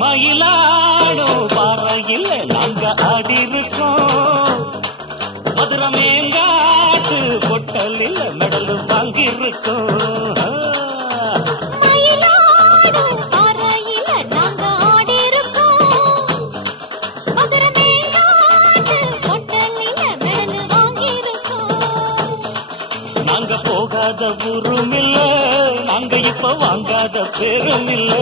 மயிலாடும் பாறையில் நாங்க ஆடி இருக்கோம். மதுரை மேங்காட்டு பொட்டலில் மெடல் வாங்கியிருக்கோம். நாங்க போகாத ஊரும் இல்ல, நாங்க இப்ப வாங்காத பேரும் இல்ல.